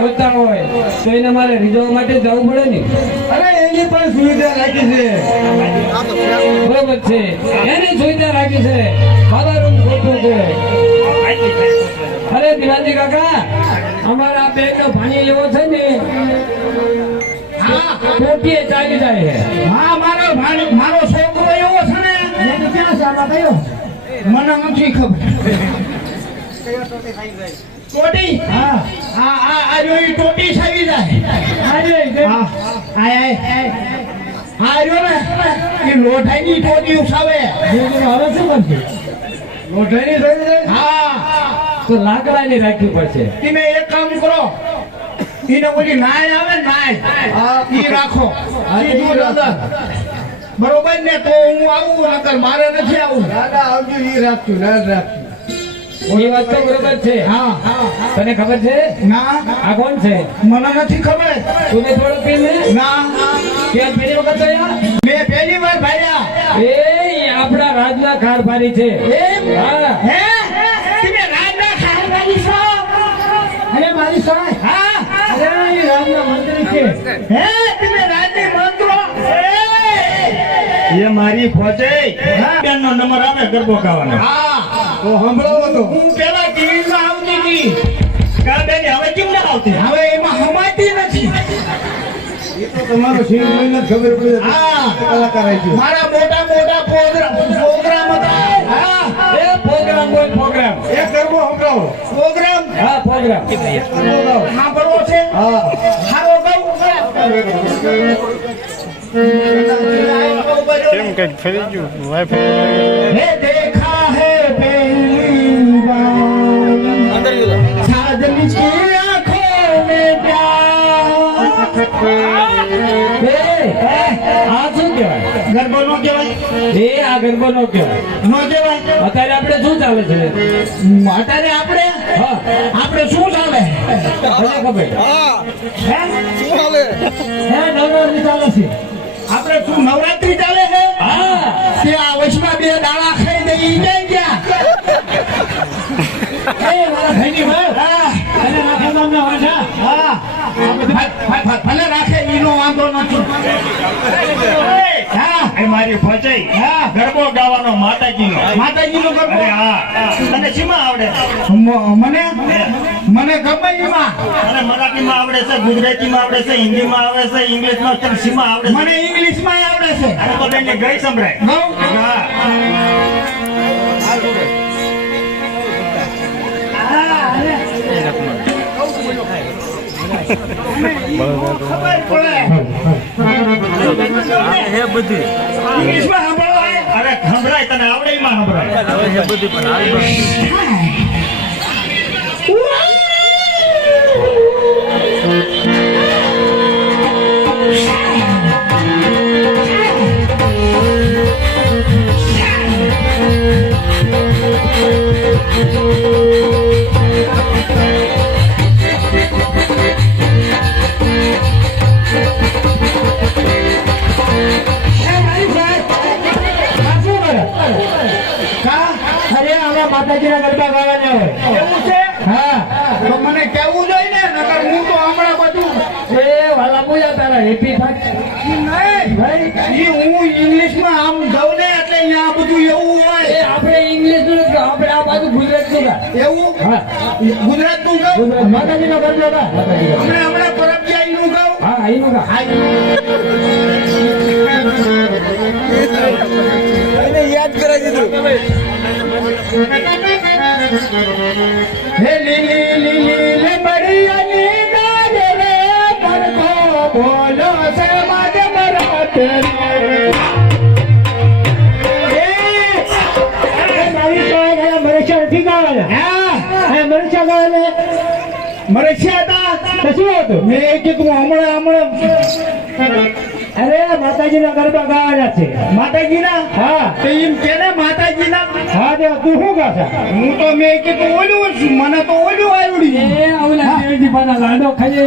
રોતા હોય તો એને મારે રીઝવવા માટે જવું પડે ને. અરે એની પણ સુવિધા રાખી છે. બરોબર છે. એની સુવિધા રાખી છે. મારા રૂમ ખોટું છે. અરે દિવાજી કાકા અમારા બેગ નો ભાણી એવો છે ને. હા કોટીએ ચાલી જાય છે. હા મારો ભાણ- મારો છોકરો એવો છે ને. એને ક્યાં આમાં કયો મને નથી ખબર. ટોટી હા. આ આ આ જો ઈ ટોટી છાવી જાય. આરે હા. આય આય હા જો ને. એ લોઢાઈની ટોટી ઉસાવે હવે શું બનશે લોઢાઈની થઈ જાય હા. તો લાકડાની રાખવી પડશે. તમે એક કામ કરો. એને ઓલી નાય આવે નાય. હા. ઈ રાખો. સીધું અંદર. બરોબર ને? તો હું આવું નકર મારે નથી આવું. દાદા આવજો ઈ રાખજો ના રાખતું એ વાત તો બરોબર છે? હા. હા તને ખબર છે? ના. આ કોણ છે? મને નથી ખબર. તું થોડો પીને ના. ક્યાં પેલી વખત જોયા મે પહેલી વાર ભાઈયા એ આપણા રાજના કારભારી છે. હા. હે? તમે રાજના કારભારી છો? અરે મારી સાહેબ હા. અરે રાજના મંત્રી છે. હે તમે રાજની મંત્રો? એ? મારી ફોજે. બેન નો નંબર આવે ગરબો ગાવાનો. હા. તો સંભળાવો તો હું પેલા ટીવી માં આવતી હતી. કા બેન હવે કેમ ના આવતી? હવે એમાં હમાતી નથી. તમારો શીર જોઈને ખબર પડે હા. કલાકાર આવી મારા મોટા મોટા પ્રોગ્રામ પ્રોગ્રામ હતા. હા. એ પ્રોગ્રામ પ્રોગ્રામ. સંભળાવો. પ્રોગ્રામ? હા પ્રોગ્રામ. સાંભળવો છે? હા. કેમ કંઈક ફરી ગયું? હે ગરબો નો કહેવાય? એ આ ગરબો નો કહેવાય. નો કહેવાય? અત્યારે આપણે શું ચાલે છે? અત્યારે આપણે? આપણે શું ચાલે? મને ખબર. હે. હે? નવરાત્રી ચાલે છે. આપણે શું નવરાત્રી ચાલે છે? હા. તે આ વચમાં બે દાણા ખાઈ દે ઈ જાય ગયા? એ મારા ભાઈની વાત. હા. અને રાખા હા. ભલે ઈનો વાંધો નથી. મારી ફોજે હા. ગરબો ગાવાનો માતાજીનો. માતાજીનો ગરબો? અરે હા. તને શીમાં આવડે? મને? મને. ગમે એમાં. અને મરાઠીમાં આવડે છે ગુજરાતીમાં આવડે છે હિન્દીમાં આવે છે ઇંગ્લિશમાં તને શીમાં આવડે મને ઇંગ્લિશમાં આવડે છે. અને તો બેન ગઈ સંભળાય. હા. ખબર પડે. ઇંગ્લિશમાં સાંભળવાય અરે સંભળાય તને આવડે એમાં સંભળાય. કા માતાજીના ગરબા ગાવાના હોય. એવું છે? હા. તો મને કેવું જોઈએ ને નકર હું તો હમણાં બધું એ વાલા બોલ્યા તારા હેપી થાય નહીં. ઈ હું ઇંગ્લિશમાં આમ જઉં ને એટલે અહીંયા આ બધું એવું એ હોય આપણે ઇંગ્લિશનું આપણે આ બાજુ ગુજરાતનું એવું? હા. ગુજરાતનું કહું માતાજીના ગરબા. હતા હમણાં હમણાં પરબ જાય નું ગાઉં હા અહીંનું ગા હે લીલી લીલી લે મરિયાની નાદ રે પડખો બોલો છે માજ મરાઠ રે. હતા શું હતું? મેં કીધું હમણાં હમણાં. અરે માતાજીના ગરબા ગાવાના છે. માતાજીના? હા. તો એમ કે ને માતાજીના? હા તે તું શું ગાશે હું તો મેં કીધું ઓલું મને તો ઓલું આવડ્યું. એ ઓલા લાડો ખાઈ